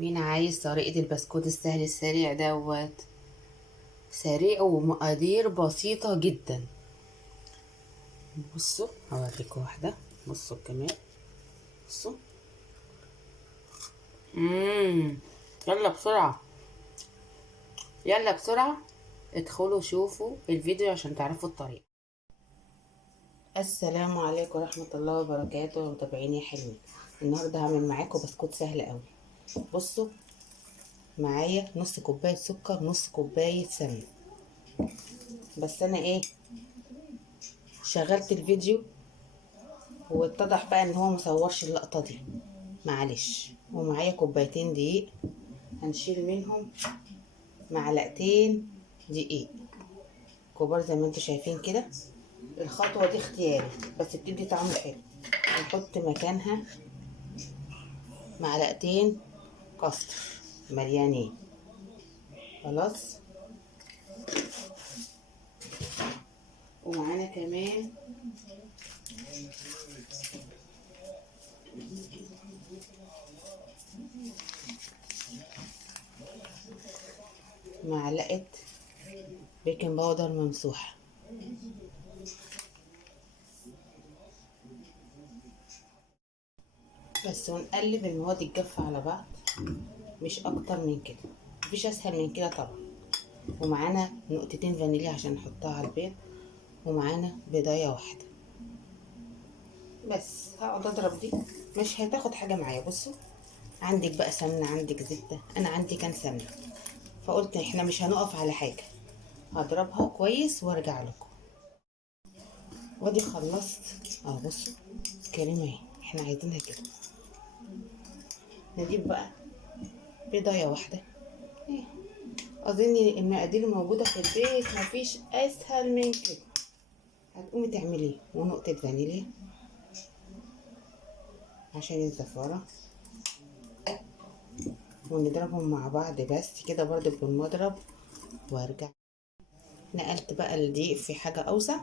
مين عايز طريقة البسكوت السهل السريع دوت؟ سريع ومقادير بسيطة جدا. بصوا هوريكم واحدة. بصوا كمان. بصوا. يلا بسرعة، يلا بسرعة ادخلوا شوفوا الفيديو عشان تعرفوا الطريقة. السلام عليكم ورحمة الله وبركاته متابعيني يا حلوين. النهاردة هعمل معاكم بسكوت سهل قوي. بصوا معايا نص كوباية سكر، نص كوباية سمنة. بس انا شغلت الفيديو واتضح بقى ان هو مصورش اللقطة دي، معلش. ومعايا كوبايتين دقيق، هنشيل منهم معلقتين دقيق كبار زي ما انتوا شايفين كده. الخطوة دي اختياري بس بتدي طعم حلو. هنحط مكانها معلقتين كاستر مليانين. خلاص. ومعانا كمان معلقة بيكنج باودر ممسوحة. بس ونقلب المواد الجافة على بعض، مش اكتر من كده، مفيش اسهل من كده طبعا. ومعانا نقطتين فانيليا عشان نحطها على البيض، ومعانا بيضايه واحده. بس هقعد اضرب دي، مش هتاخد حاجه معايا. بصوا عندك بقى سمنه، عندك زبده، انا عندي كان سمنه، فقلت احنا مش هنقف على حاجه، هضربها كويس وارجع لكم. وادي خلصت اهو. بصوا كريمه اهي، احنا عايزينها كده. نجيب بقى بيضايه واحده. اظن المقادير موجوده في البيت، مفيش اسهل من كده. هتقومي تعمليه ونقطه فانيليا عشان الزفاره، ونضربهم مع بعض بس كده برضو بالمضرب وارجع. نقلت بقى الدقيق في حاجه اوسع.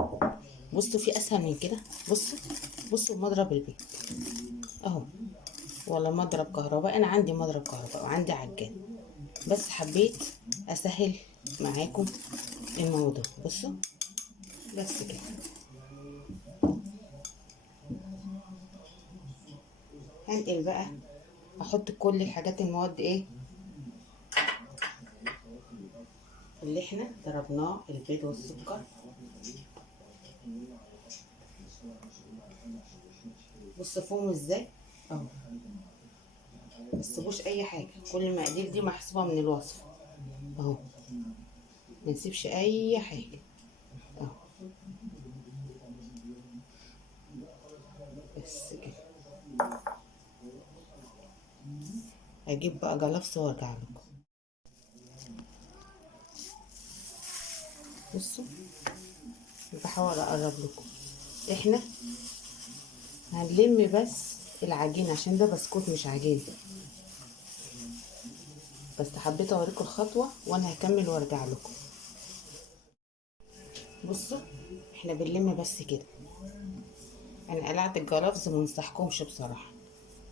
بصوا في اسهل من كده. بصوا بصوا مضرب البيت اهو، ولا مضرب كهرباء. انا عندي مضرب كهرباء وعندي عجان، بس حبيت اسهل معاكم الموضوع. بصوا بس كده. هنقل بقى، احط كل الحاجات المواد اللي احنا ضربناه، البيض والسكر. بصوا فوهم ازاي اهو، متسيبوش اي حاجه، كل المقادير دي محسوبه من الوصفه اهو، منسيبش اي حاجه اهو. بس كده. اجيب بقى جلافس وارجع لكم. بصوا بحاول اقرب لكم. احنا هنلم بس العجين عشان ده بسكوت مش عجين، بس حبيت اوريكم الخطوه وانا هكمل وارجع لكم. بصوا احنا بنلم بس كده. انا قلعت الجلافز ومنصحكمش بصراحه،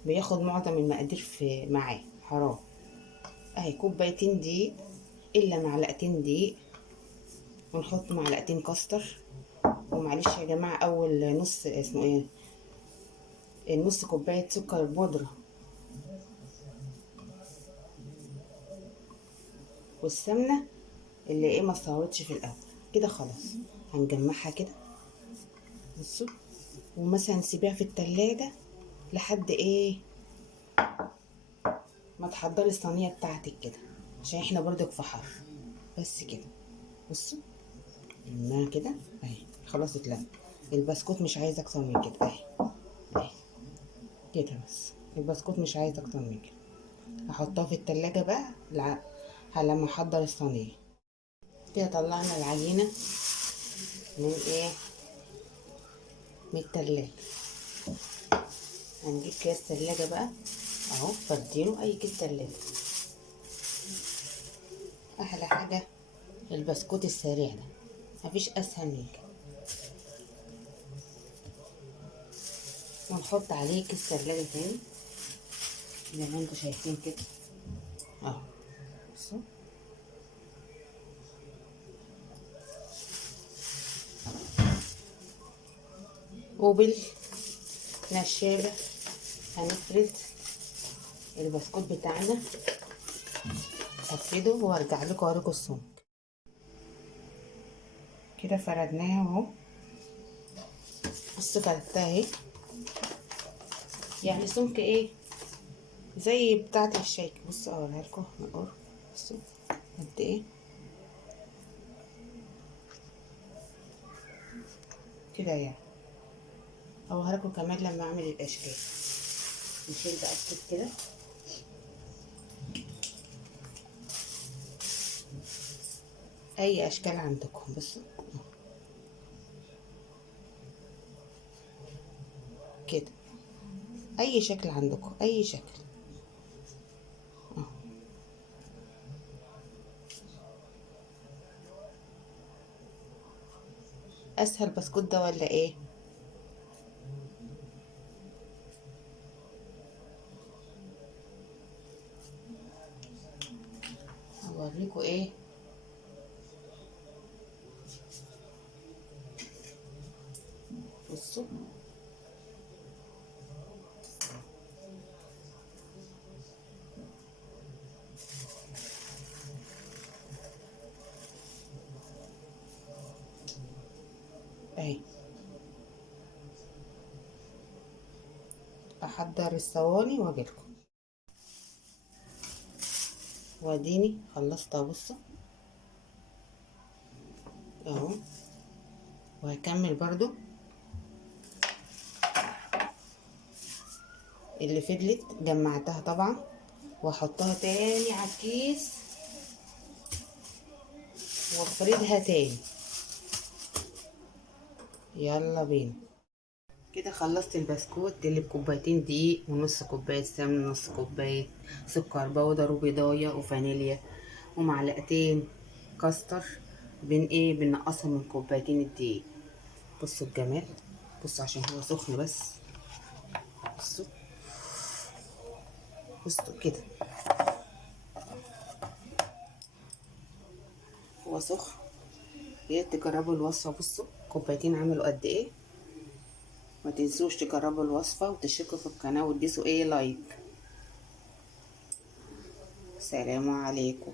بياخد معظم المقادير في معاه حرام. اهي كوبايتين دقيق الا معلقتين دقيق، ونحط معلقتين كاستر. ومعلش يا جماعه، اول نص اسمه النص كوبايه سكر بودره، والسمنه اللي ما استوتش في الاول كده. خلاص هنجمعها كده. بصوا، ومثلا نسيبيها في التلاجة لحد ما تحضري الصينيه بتاعتك كده، عشان احنا برضك في حر. بس كده. بصوا لمها كده اهي، خلاص اتلم. البسكوت مش عايز اكتر من كده اهي، اهي كده. بس البسكوت مش عايز اكتر من كده. هحطها في التلاجة بقى لما احضر الصينيه. كده طلعنا العجينه من من التلاجة. هنجيب كيس تلاجة بقى اهو، فردينه اي كيس تلاجة. احلى حاجه البسكوت السريع ده، مفيش اسهل من كده. ونحط عليه كيس تلاجة تاني زي ما انتوا شايفين كده. اهو بصوا. وبالنشابة هنفرد البسكوت بتاعنا، هفرده وارجع لكم اوريكم السمك. كده فردناها اهو، بصوا فردتها اهي، يعني سمك ايه زي بتاعة الشاي. بصوا اوريها لكم من قرب، بصوا قد ايه كده يعني. اوريها لكم كمان لما اعمل الاشكال. نشيل بقى الكيس كده، اي اشكال عندكم بصوا كده، اي شكل عندكم، اي شكل. اسهل بسكوت ده ولا ايه؟ هوريكم ايه، بصوا اهي. احضر الصواني واجيلكم. واديني خلصت بصوا اهو. وهكمل برضو اللي فضلت، جمعتها طبعا واحطها تاني على الكيس وافردها تاني. يلا بينا. كده خلصت البسكوت اللي بكوبايتين دقيق ونص كوباية سمن ونص كوباية سكر بودر وبيضاية وفانيليا ومعلقتين كاستر، بنقصهم من كوبايتين الدقيق. بصوا الجمال، بصوا عشان هو سخن بس، بصوا بصوا كده هو سخن. يا ريت تجربوا الوصفة. بصوا كوبايتين عملوا قد ايه. ما تنسوش تجربوا الوصفة وتشتركوا في القناة وتدوسوا لايك. سلام عليكم.